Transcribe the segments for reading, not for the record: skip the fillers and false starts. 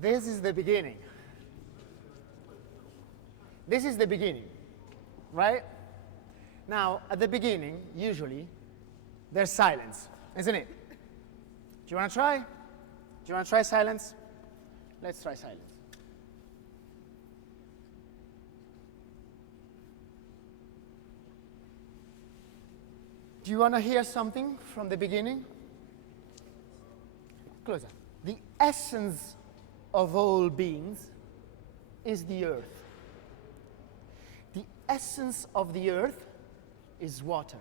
This is the beginning. This is the beginning, right? Now, at the beginning, usually, there's silence, isn't it? Do you want to try? Do you want to try silence? Let's try silence. Do you want to hear something from the beginning? Closer. The essence of all beings is the earth. The essence of the earth is water.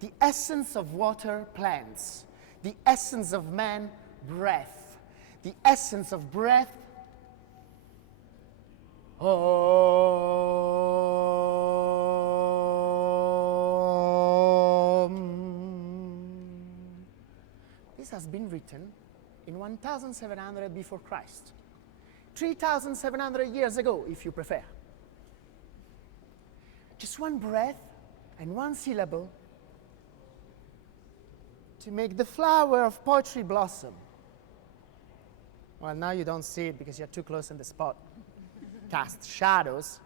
The essence of water, plants. The essence of man, breath. The essence of breath, This has been written in 1700 before Christ. 3,700 years ago, if you prefer. Just one breath and one syllable to make the flower of poetry blossom. Well, now you don't see it because you're too close in the spot. Cast shadows.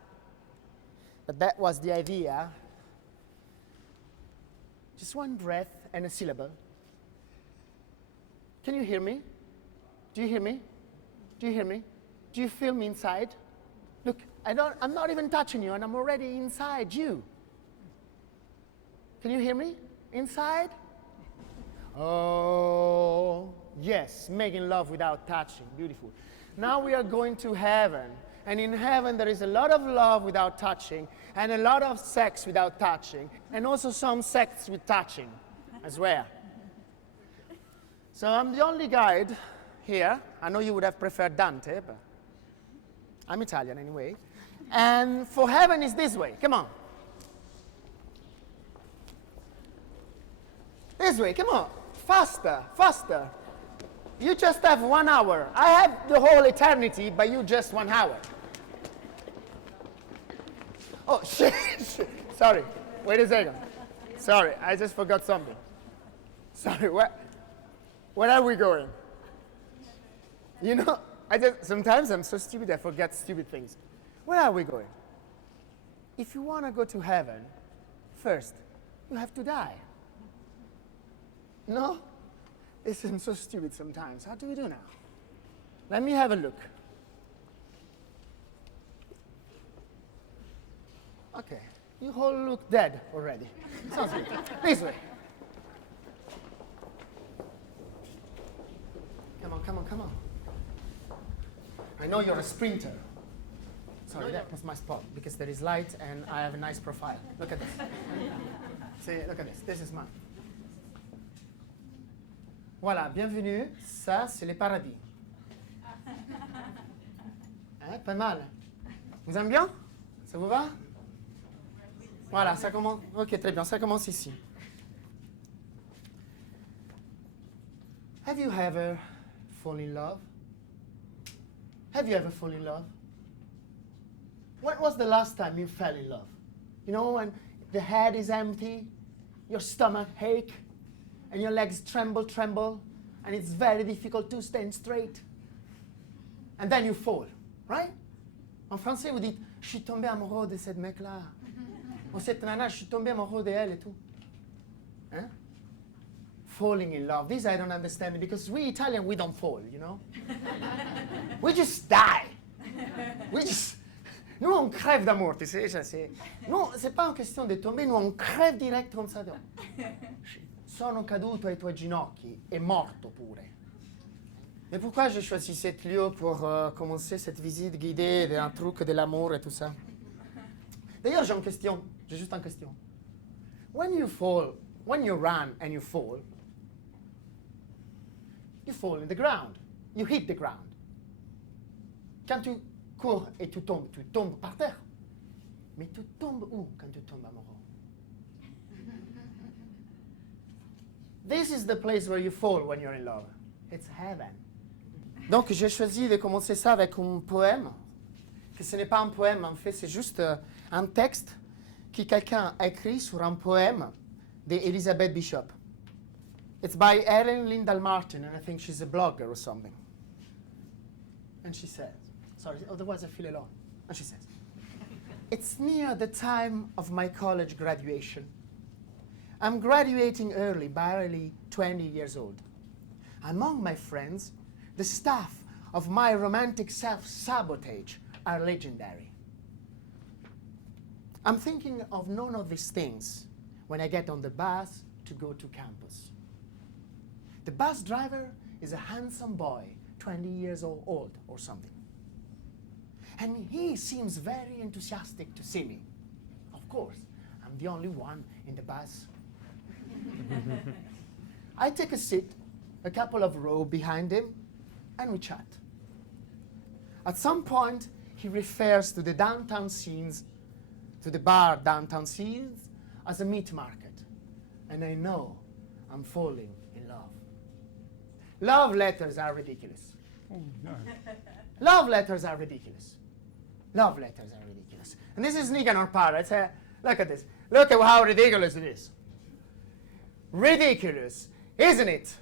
But that was the idea. Just one breath and a syllable. Can you hear me? Do you hear me? Do you hear me? Do you feel me inside? Look, I'm not even touching you and I'm already inside you. Can you hear me? Inside? Oh, yes, making love without touching. Beautiful. Now we are going to heaven. And in heaven there is a lot of love without touching and a lot of sex without touching and also some sex with touching as well. So I'm the only guide here. I know you would have preferred Dante, but I'm Italian anyway. And for heaven is this way. Come on. This way, come on. Faster, faster. You just have 1 hour. I have the whole eternity, but you just 1 hour. Oh, shit. Sorry. Wait a second. Sorry, I just forgot something. Sorry, where are we going? You know, sometimes I'm so stupid I forget stupid things. Where are we going? If you want to go to heaven, first, you have to die. No? This is so stupid sometimes. How do we do now? Let me have a look. Okay, you all look dead already. Sounds good. This way. Come on, come on, come on. I know you're a sprinter. Sorry, that was my spot because there is light and I have a nice profile. Look at this. See, look at this. This is mine. Voilà, bienvenue. Ça, c'est les paradis. Hein, pas mal. Vous aimez bien? Ça vous va? Voilà, ça commence. Ok, très bien. Ça commence ici. Have you ever fallen in love? Have you ever fallen in love? When was the last time you fell in love? You know, when the head is empty, your stomach aches, and your legs tremble, and it's very difficult to stand straight. And then you fall, right? En français, vous dites, je suis tombé amoureux de cette mec-là. Ou cette nana, je suis tombé amoureux d'elle et tout. Hein? Falling in love. This I don't understand because we Italian, we don't fall, you know? We just die. Nous, on crève d'amour, tu sais. Nous, c'est pas une question de tomber, nous, on crève direct comme ça. Sono caduto ai tuoi ginocchi et morto pure. Et pourquoi j'ai choisi cet lieu pour commencer cette visite guidée d'un truc de l'amour et tout ça? D'ailleurs, j'ai juste une question. When you run and you fall in the ground. You hit the ground. Quand tu cours et tu tombes par terre. Mais tu tombes où quand tu tombes amoureux? This is the place where you fall when you're in love. It's heaven. Donc j'ai choisi de commencer ça avec un poème, que ce n'est pas un poème, en fait c'est juste un texte que quelqu'un a écrit sur un poème d'Elizabeth Bishop. It's by Erin Lindal Martin, and I think she's a blogger or something. And she says, sorry, otherwise I feel alone. And she says, it's near the time of my college graduation. I'm graduating early, barely 20 years old. Among my friends, the staff of my romantic self-sabotage are legendary. I'm thinking of none of these things when I get on the bus to go to campus. The bus driver is a handsome boy, 20 years old or something. And he seems very enthusiastic to see me. Of course, I'm the only one in the bus. I take a seat a couple of rows behind him, and we chat. At some point, he refers to the downtown scenes, to the bar downtown scenes, as a meat market. And I know I'm falling in love. Love letters are ridiculous. Oh, no. Love letters are ridiculous. Love letters are ridiculous. And this is Nicanor Parra. Look at this. Look at how ridiculous it is. Ridiculous, isn't it?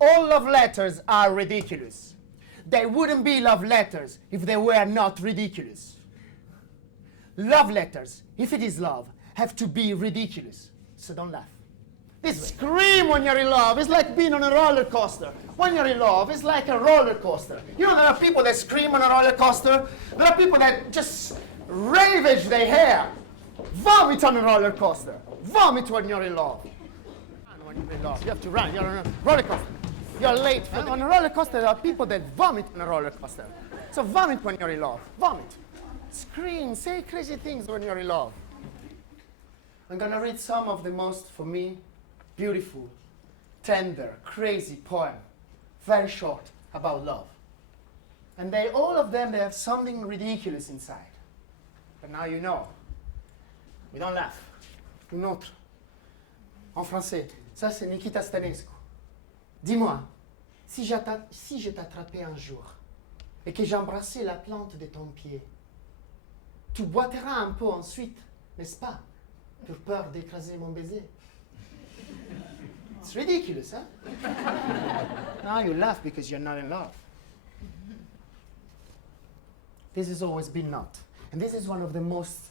All love letters are ridiculous. They wouldn't be love letters if they were not ridiculous. Love letters, if it is love, have to be ridiculous. So don't laugh. This way. Scream when you're in love. It's like being on a roller coaster. When you're in love, it's like a roller coaster. You know, there are people that scream on a roller coaster. There are people that just ravage their hair. Vomit on a roller coaster. Vomit when you're in love. When you're in love, you have to run. You're on a roller coaster. You're late. On a roller coaster, there are people that vomit on a roller coaster. So vomit when you're in love. Vomit. Scream. Say crazy things when you're in love. I'm going to read some of the most, for me, beautiful, tender, crazy poem, very short, about love. And all of them, they have something ridiculous inside. But now you know. We don't laugh. Une autre. En français. Ça, c'est Nichita Stanescu. Dis-moi, si je t'attrapais un jour et que j'embrassais la plante de ton pied, tu boiteras un peu ensuite, n'est-ce pas, pour peur d'écraser mon baiser? It's ridiculous, huh? Now you laugh because you're not in love. This has always been Knott. And this is one of the most...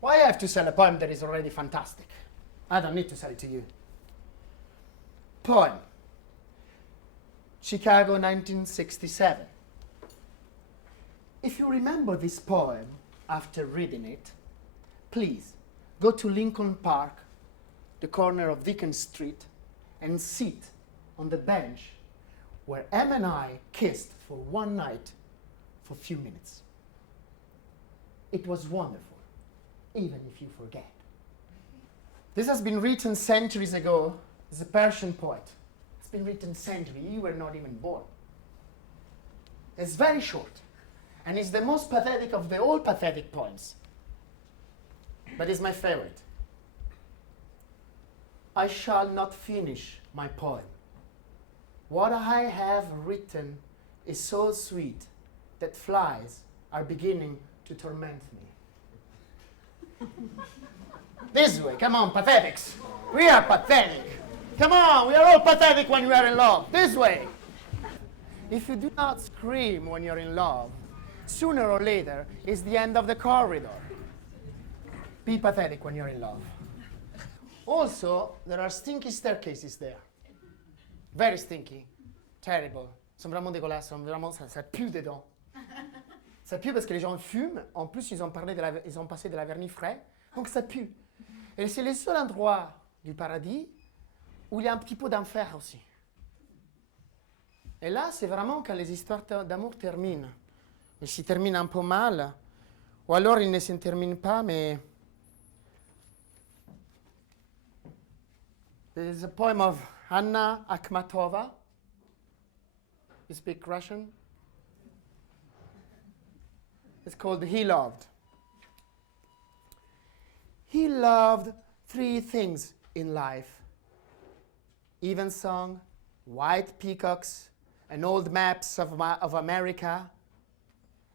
Why I have to sell a poem that is already fantastic? I don't need to sell it to you. Poem. Chicago, 1967. If you remember this poem after reading it, please go to Lincoln Park, the corner of Deacon Street, and sit on the bench where Em and I kissed for one night for a few minutes. It was wonderful, even if you forget. This has been written centuries ago. It's a Persian poet. It's been written centuries. You were not even born. It's very short, and it's the most pathetic of the all pathetic poems. But it's my favorite. I shall not finish my poem. What I have written is so sweet that flies are beginning to torment me. This way, come on, pathetics. We are pathetic. Come on, we are all pathetic when we are in love. This way. If you do not scream when you're in love, sooner or later is the end of the corridor. Be pathetic when you're in love. Also, there are stinky staircases there. Very stinky. Terrible. Sont vraiment dégueulasses. Ça pue dedans. Ça pue parce que les gens fument. En plus, ils ont passé de la vernis frais. Donc ça pue. Et c'est le seul endroit du paradis où il y a un petit peu d'enfer aussi. Et là, c'est vraiment quand les histoires d'amour terminent. Ils s'y terminent un peu mal. Ou alors, ils ne se terminent pas, mais... There's a poem of Anna Akhmatova. You speak Russian? It's called He Loved. He loved three things in life: evensong, white peacocks, and old maps of America.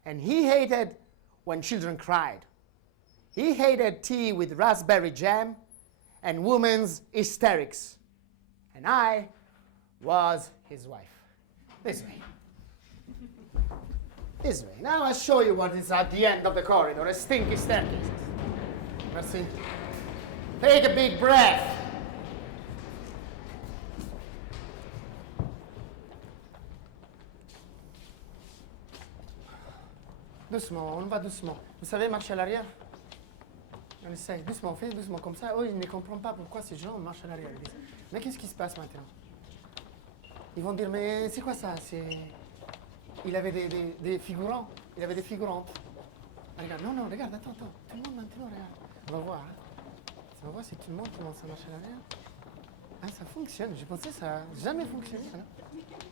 And he hated when children cried. He hated tea with raspberry jam and women's hysterics. And I was his wife. This way. This way. Now I'll show you what is at the end of the corridor, a stinky staircase. Merci. Take a big breath. Doucement, on va doucement. Vous savez, marcher à l'arrière? On essaye. Doucement, fais doucement comme ça. Oh, ils ne comprennent pas pourquoi ces gens marchent à l'arrière. Ils disent, mais qu'est-ce qui se passe maintenant? Ils vont dire, mais c'est quoi ça? Il avait des figurants. Il avait des figurantes. Ah, regarde, non, regarde, attends. Tout le monde maintenant, regarde. On va voir. On va voir si tout le monde commence à marcher à l'arrière. Ah, ça fonctionne. J'ai pensé que ça n'a jamais fonctionné. Hein.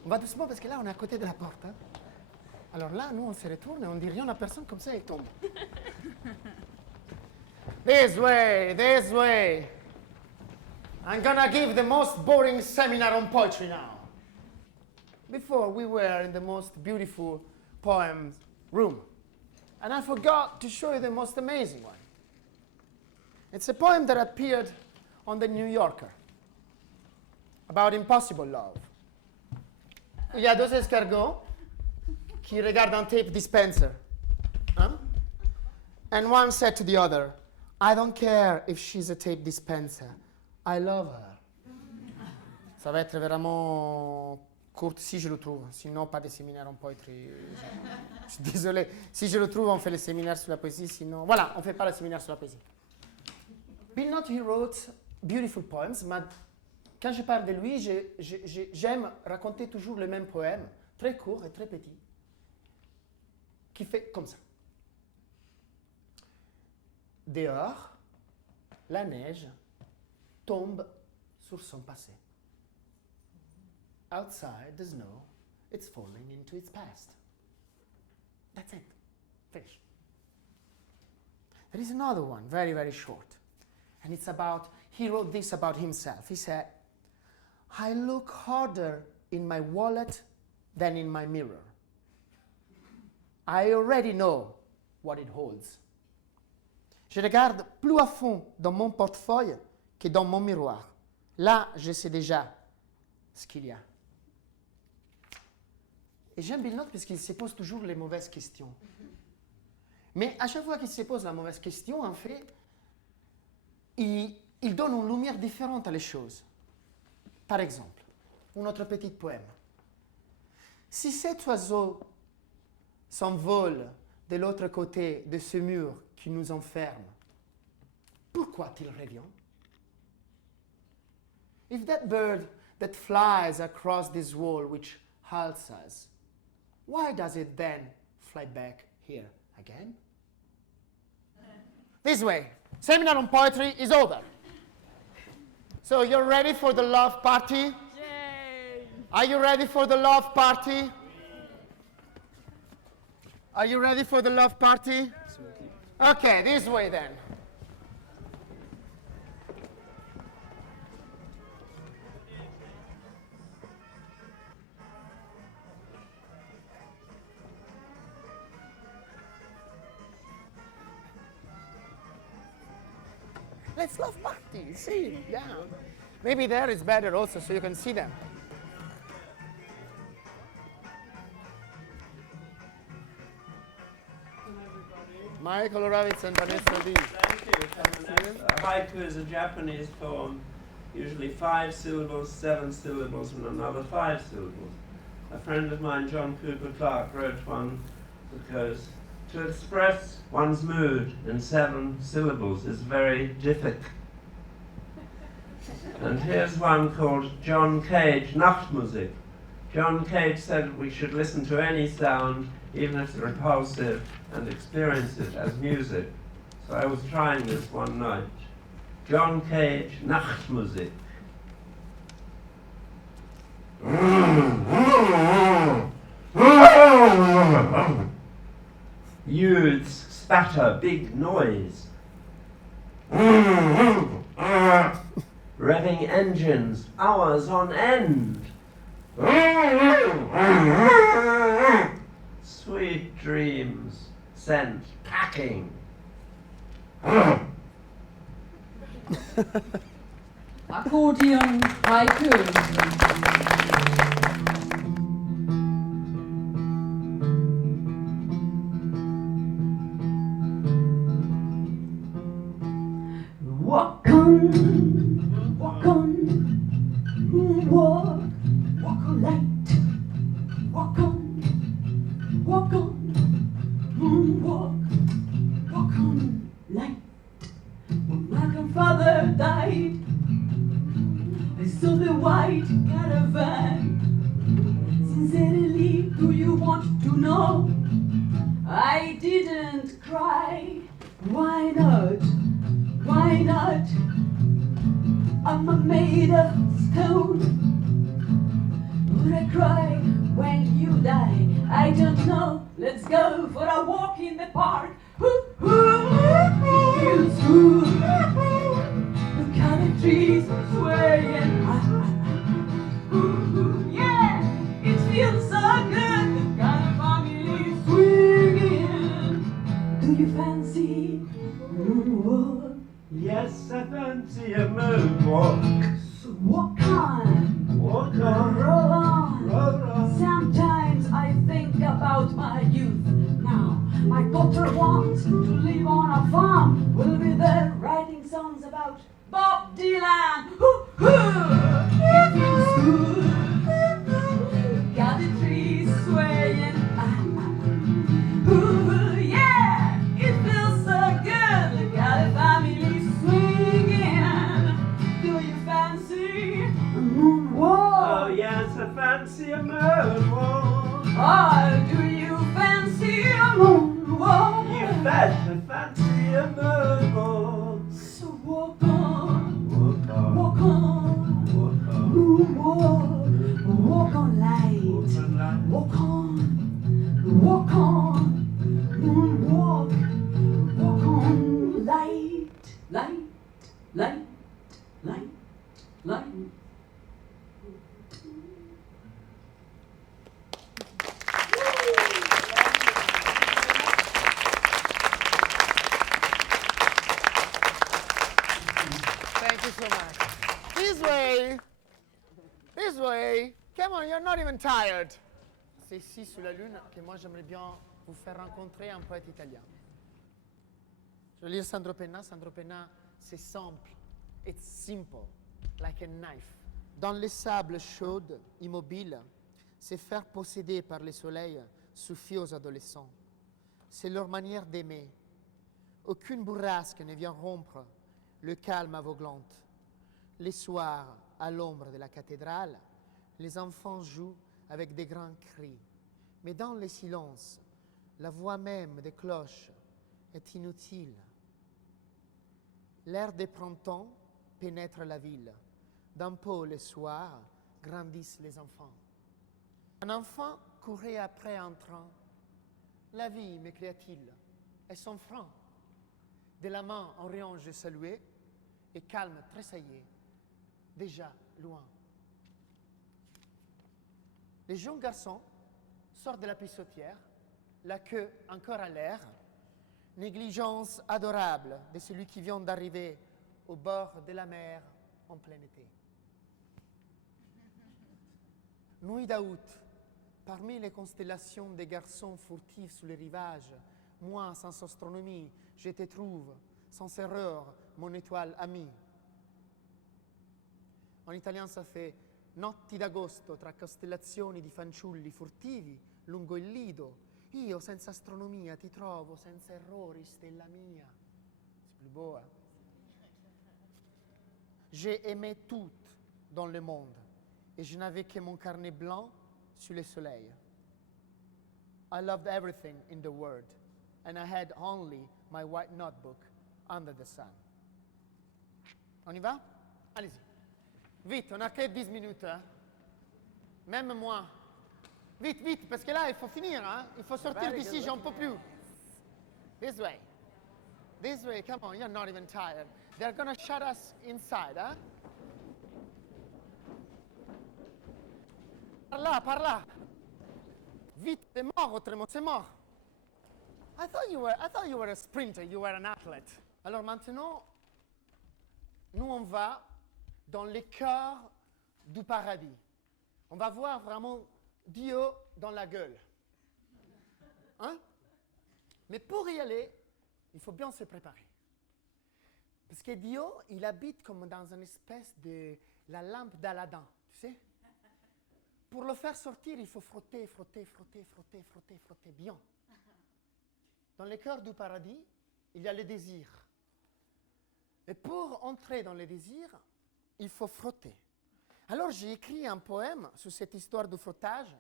On va doucement parce que là, on est à côté de la porte. Hein. Alors là, nous, on se retourne et on dit rien à personne, comme ça, il tombe. This way. I'm gonna give the most boring seminar on poetry now. Before, we were in the most beautiful poems room. And I forgot to show you the most amazing one. It's a poem that appeared on the New Yorker about impossible love. Il y a deux escargots qui regardent un tape dispenser. Hein? And one said to the other, I don't care if she's a tape dispenser. I love her. Ça va être vraiment court si je le trouve. Sinon, pas de séminaire en poétrie. Je suis désolé. Si je le trouve, on fait le séminaire sur la poésie. Sinon, voilà, on ne fait pas le séminaire sur la poésie. Bill Knott, he wrote beautiful poems. Mais quand je parle de lui, j'aime raconter toujours le même poème, très court et très petit, qui fait comme ça. Dehors, la neige tombe sur son passé. Outside, the snow, it's falling into its past. That's it. Finish. There is another one, very, very short. And it's about, he wrote this about himself. He said, I look harder in my wallet than in my mirror. I already know what it holds. Je regarde plus à fond dans mon portefeuille que dans mon miroir. Là, je sais déjà ce qu'il y a. Et j'aime Bill Knott parce qu'il se pose toujours les mauvaises questions. Mais à chaque fois qu'il se pose la mauvaise question, en fait, il donne une lumière différente à les choses. Par exemple, un autre petit poème. Si cet oiseau s'envole de l'autre côté de ce mur qui nous enferme, pourquoi il revient? If that bird that flies across this wall which halts us, why does it then fly back here again? This way. Seminar on poetry is over. So you're ready for the love party? Yay! Are you ready for the love party? Are you ready for the love party? Okay, this way then. Let's love party, see, yeah. Maybe there is better also so you can see them. MICHAEL HOROVITZ and Vanessa VIE. Thank you. Haiku is a Japanese poem, usually 5 syllables, 7 syllables, and another 5 syllables. A friend of mine, John Cooper Clarke, wrote one because to express one's mood in 7 syllables is very difficult. And here's one called John Cage, Nachtmusik. John Cage said we should listen to any sound, even if it's repulsive, and experience it as music. So I was trying this one night. John Cage, Nachtmusik. Youths spatter, big noise. Revving engines, hours on end. Sweet dreams, sent packing. Akkordeon Haiku. Walk on, walk on, moonwalk, walk on light. Walk on, walk on, moonwalk, walk on light. When my grandfather died, I saw the white caravan. Sincerely, do you want to know? I didn't cry. Why not? Why not? I'm made of stone. Would I cry when you die? I don't know. Let's go for a walk in the park. Feels good. Look at the trees swaying. Yeah, it feels so good. Look at the family swinging. Do you fancy moonwalk? Yes, I fancy a moonwalk. So walk on. Walk on. Roll on. Roll on. Sometimes I think about my youth. Now my daughter wants to live on a farm. We'll be there writing songs about Bob Dylan. It feels good. Got the trees swaying. Yeah, it feels so good. Got the family swinging. Do you fancy a moonwalk? Oh yes, I fancy a moonwalk. Oh, do you fancy a moonwalk? You bet I fancy a moonwalk. So walk on, Walk on. walk on, Walk on. moonwalk, walk on light. Walk on light. Walk on, walk on, moonwalk, walk on light, light, light, light, light. Thank you so much. This way. This way. Come on, you're not even tired. C'est ici sous la lune que moi j'aimerais bien vous faire rencontrer un poète italien. Je vais lire Sandro Penna. Sandro Penna, c'est simple. It's simple, like a knife. Dans les sables chauds, immobiles, se faire posséder par le soleil suffit aux adolescents. C'est leur manière d'aimer. Aucune bourrasque ne vient rompre le calme aveuglante. Les soirs, à l'ombre de la cathédrale, les enfants jouent avec des grands cris. Mais dans le silence, la voix même des cloches est inutile. L'air des printemps pénètre la ville. D'un peu le soir, grandissent les enfants. Un enfant courait après un train. La vie, m'écria-t-il, est son frein. De la main en riant, je saluai, et calme tressaillait, déjà loin. Les jeunes garçons sortent de la pissotière, la queue encore à l'air, négligence adorable de celui qui vient d'arriver au bord de la mer en plein été. Nuit d'août, parmi les constellations des garçons furtifs sous les rivages, moi, sans astronomie, je te trouve, sans erreur, mon étoile amie. En italien, ça fait notti d'agosto tra costellazioni di fanciulli furtivi lungo il lido. Io senza astronomia ti trovo senza errori, stella mia. C'est plus beau, hein? J'ai aimé tout dans le monde et je n'avais que mon carnet blanc sous le soleil. I loved everything in the world and I had only my white notebook under the sun. On y va? Allez-y. Vite, on n'a que 10 minutes. Hein? Même moi. Vite, vite, parce que là, il faut finir. Hein? Il faut sortir d'ici, j'en peux plus. This way. This way, come on, you're not even tired. They're gonna shut us inside, huh? Par là. Vite, c'est mort, autrement, c'est mort. I thought you were a sprinter, you were an athlete. Alors maintenant, nous on va dans le cœur du paradis. On va voir vraiment Dieu dans la gueule. Hein? Mais pour y aller, il faut bien se préparer. Parce que Dieu, il habite comme dans une espèce de la lampe d'Aladin, tu sais. Pour le faire sortir, il faut frotter, frotter, frotter, frotter, frotter, frotter bien. Dans le cœur du paradis, il y a le désir. Et pour entrer dans le désir, il faut frotter. Alors j'ai écrit un poème sur cette histoire du frottage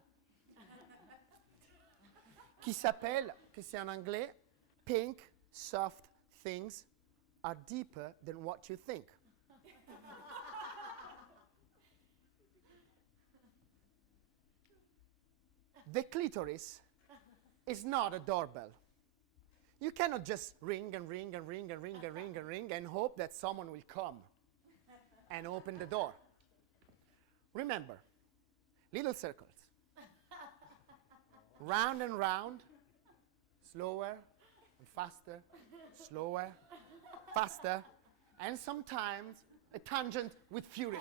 qui s'appelle, que c'est en anglais, Pink Soft Things Are Deeper Than What You Think. The clitoris is not a doorbell. You cannot just ring and ring and ring and ring and ring and ring and hope that someone will come and open the door. Remember, little circles. Round and round, slower and faster, slower, faster, and sometimes a tangent with fury.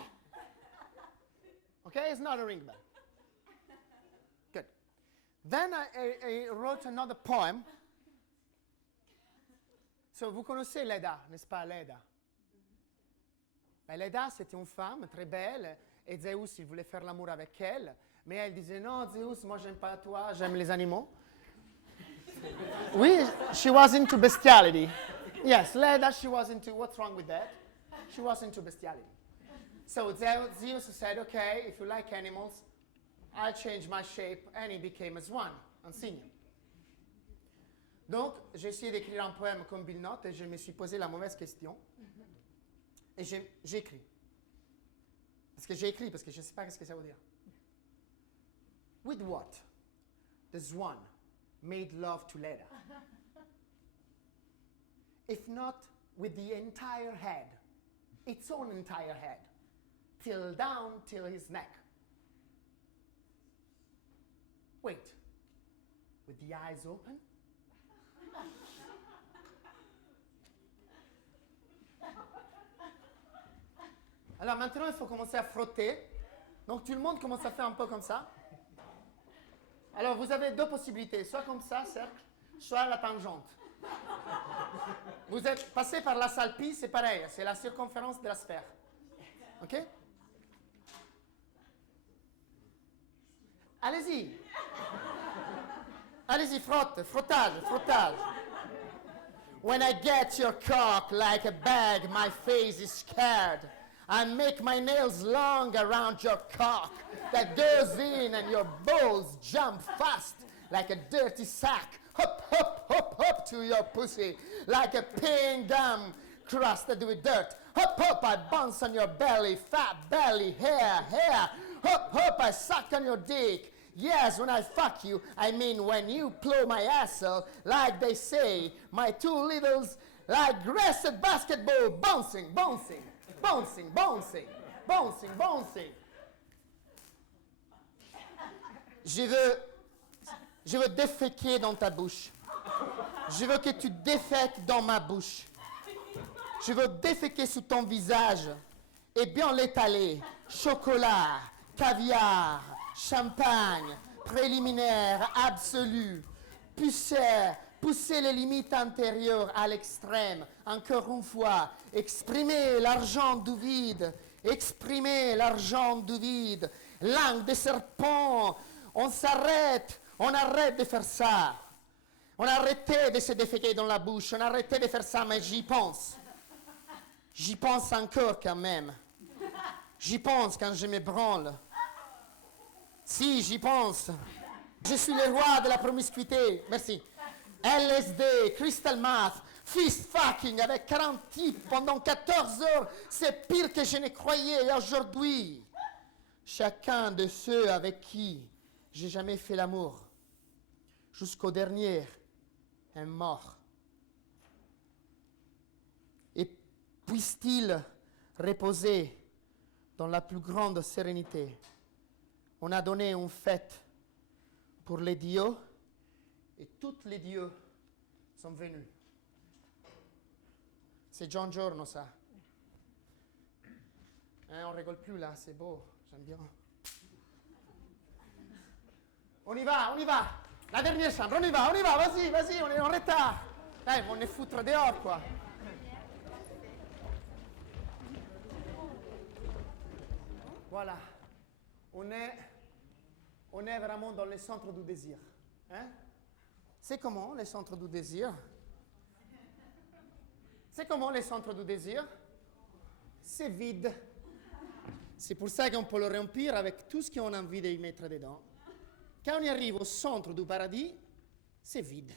Okay, it's not a ring bell. Good. Then I wrote another poem. So, vous connaissez Leda, n'est-ce pas, Leda? Ben, Leda, c'était une femme très belle, et Zeus, il voulait faire l'amour avec elle, mais elle disait, non, Zeus, moi, j'aime pas toi, j'aime les animaux. Oui, she was into bestiality. Yes, Leda, she was into, what's wrong with that? She was into bestiality. So Zeus said, okay, if you like animals, I'll change my shape, and he became as one, un signe. Donc, j'ai essayé d'écrire un poème comme Bill Knott et je me suis posé la mauvaise question. Et j'ai écrit. Parce que j'ai écrit, parce que je ne sais pas ce que ça veut dire. With what does one made love to Leda? If not with the entire head, its own entire head, till down till his neck. Wait, with the eyes open? Alors maintenant, il faut commencer à frotter. Donc tout le monde commence à faire un peu comme ça. Alors vous avez deux possibilités, soit comme ça, cercle, soit la tangente. Vous êtes passé par la salle pi, c'est pareil, c'est la circonférence de la sphère. OK? Allez-y. Allez-y, frotte, frottage, frottage. When I get your cock like a bag, my face is scared. I make my nails long around your cock that goes in and your balls jump fast like a dirty sack. Hop, hop, hop, hop to your pussy like a paying gum crusted with dirt. Hop, hop, I bounce on your belly, fat belly, hair, hair. Hop, hop, I suck on your dick. Yes, when I fuck you, I mean when you plow my asshole, like they say, my two littles like grass at basketball, bouncing, bouncing, bouncing, bouncing, bouncing, bouncing. Je veux déféquer dans ta bouche. Je veux que tu défèques dans ma bouche. Je veux déféquer sous ton visage et bien l'étaler. Chocolat, caviar, champagne, préliminaire, absolu, pousser les limites intérieures à l'extrême, encore une fois, exprimer l'argent du vide, exprimer l'argent du vide, langue de serpent, on s'arrête, on arrête de faire ça, on a arrêté de se déféquer dans la bouche, on a arrêté de faire ça, mais j'y pense encore quand même, j'y pense quand je me branle. Si, j'y pense. Je suis le roi de la promiscuité. Merci. LSD, crystal meth, fist fucking avec 40 types pendant 14 heures. C'est pire que je ne croyais aujourd'hui. Chacun de ceux avec qui j'ai jamais fait l'amour, jusqu'au dernier, est mort. Et puisse-t-il reposer dans la plus grande sérénité. On a donné une fête pour les dieux et tous les dieux sont venus. C'est John Giorno, ça. On rigole plus là, c'est beau, j'aime bien. On y va. La dernière chambre, on y va, vas-y, on est en retard. On est foutre dehors, quoi. Voilà. On est vraiment dans le centre du désir. Hein? C'est comment le centre du désir? C'est comment le centre du désir? C'est vide. C'est pour ça qu'on peut le remplir avec tout ce qu'on a envie de mettre dedans. Quand on y arrive au centre du paradis, c'est vide.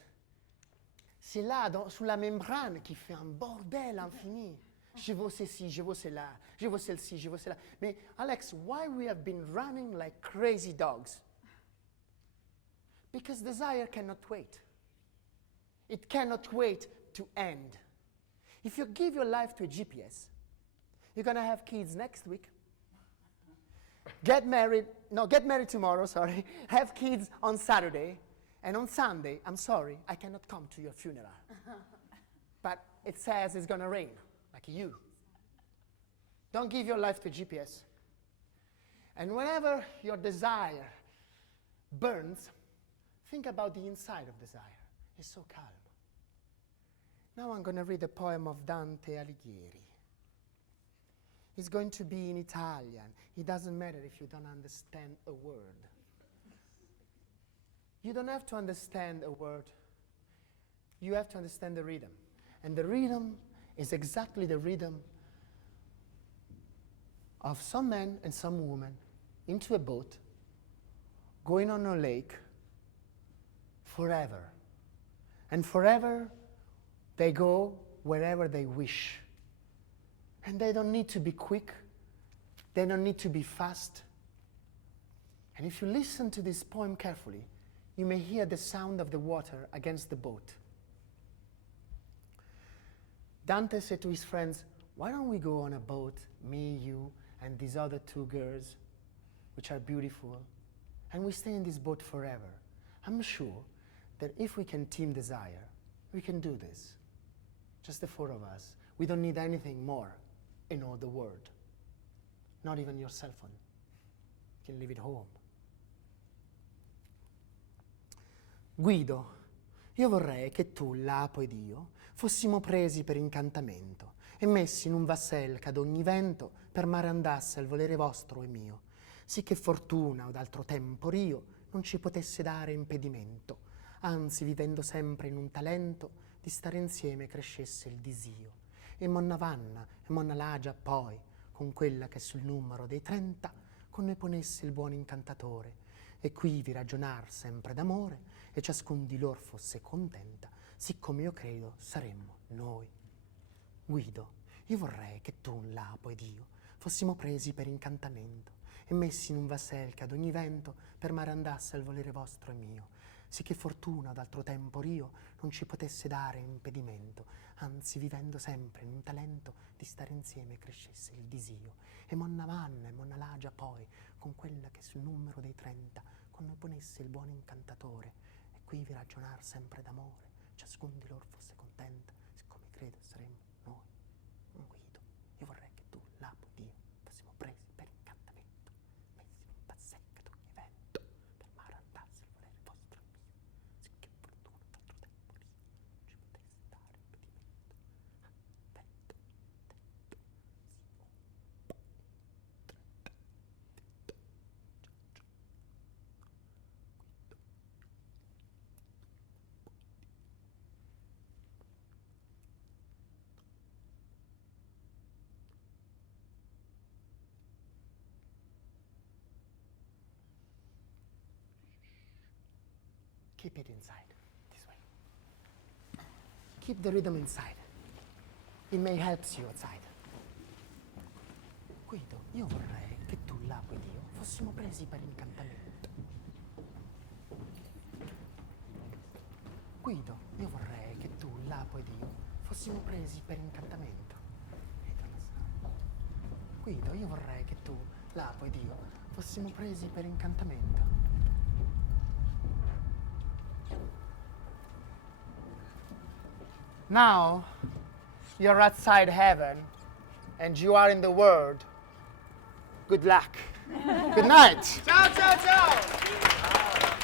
C'est là, sous la membrane, qui fait un bordel infini. Je veux ceci, je veux cela, je veux celle-ci, je veux cela. Mais Alex, why we have been running like crazy dogs? Because desire cannot wait. It cannot wait to end. If you give your life to a GPS, you're going to have kids next week. Get married tomorrow, sorry. Have kids on Saturday. And on Sunday, I'm sorry, I cannot come to your funeral. But it says it's going to rain, like you. Don't give your life to GPS. And whenever your desire burns, think about the inside of desire. It's so calm. Now I'm going to read a poem of Dante Alighieri. It's going to be in Italian. It doesn't matter if you don't understand a word. You don't have to understand a word. You have to understand the rhythm. And the rhythm is exactly the rhythm of some man and some woman into a boat, going on a lake forever. And forever they go wherever they wish. And they don't need to be quick. They don't need to be fast. And if you listen to this poem carefully, you may hear the sound of the water against the boat. Dante said to his friends, why don't we go on a boat, me, you, and these other two girls, which are beautiful, and we stay in this boat forever. I'm sure that if we can team desire, we can do this. Just the four of us. We don't need anything more in all the world. Not even your cell phone. You can leave it home. Guido, io vorrei che tu, l'apo ed io, fossimo presi per incantamento e messi in un vassel che ad ogni vento per mare andasse al volere vostro e mio, sì che fortuna o d'altro tempo rio non ci potesse dare impedimento, anzi vivendo sempre in un talento di stare insieme crescesse il disio. E Monna Vanna e Monna Lagia poi, con quella che sul numero dei 30 con noi ponesse il buon incantatore, e quivi ragionar sempre d'amore, e ciascun di lor fosse contenta, siccome io credo saremmo noi. Guido, io vorrei che tu, l'apo ed io, fossimo presi per incantamento, e messi in un vassel che ad ogni vento per mare andasse al volere vostro e mio, sì che fortuna d'altro tempo rio non ci potesse dare impedimento, anzi vivendo sempre in un talento di stare insieme crescesse il disio. E Monna Vanna e Monna Lagia poi, con quella che sul numero dei 30 con noi ponesse il buon incantatore, e quivi ragionar sempre d'amore, ciascun di lor fosse contenta, siccome credo saremmo noi. Guido, io vorrei che tu, l'apo ed io, fossimo presi per incantamento, messi in un passecco d'ogni vento, per mare andasse il volere vostro e mio, sicché fortuna d'altro tempo rio ci potesse dare impedimento. Vento, tetto, Keep it inside, this way. Keep the rhythm inside. It may help you outside. Guido, io vorrei che tu, l'apo ed io, fossimo presi per incantamento. Guido, io vorrei che tu, l'apo ed io, fossimo presi per incantamento. Guido, io vorrei che tu, l'apo ed io, fossimo presi per incantamento. Now, you're outside heaven, and you are in the world. Good luck. Good night. Ciao, ciao, ciao!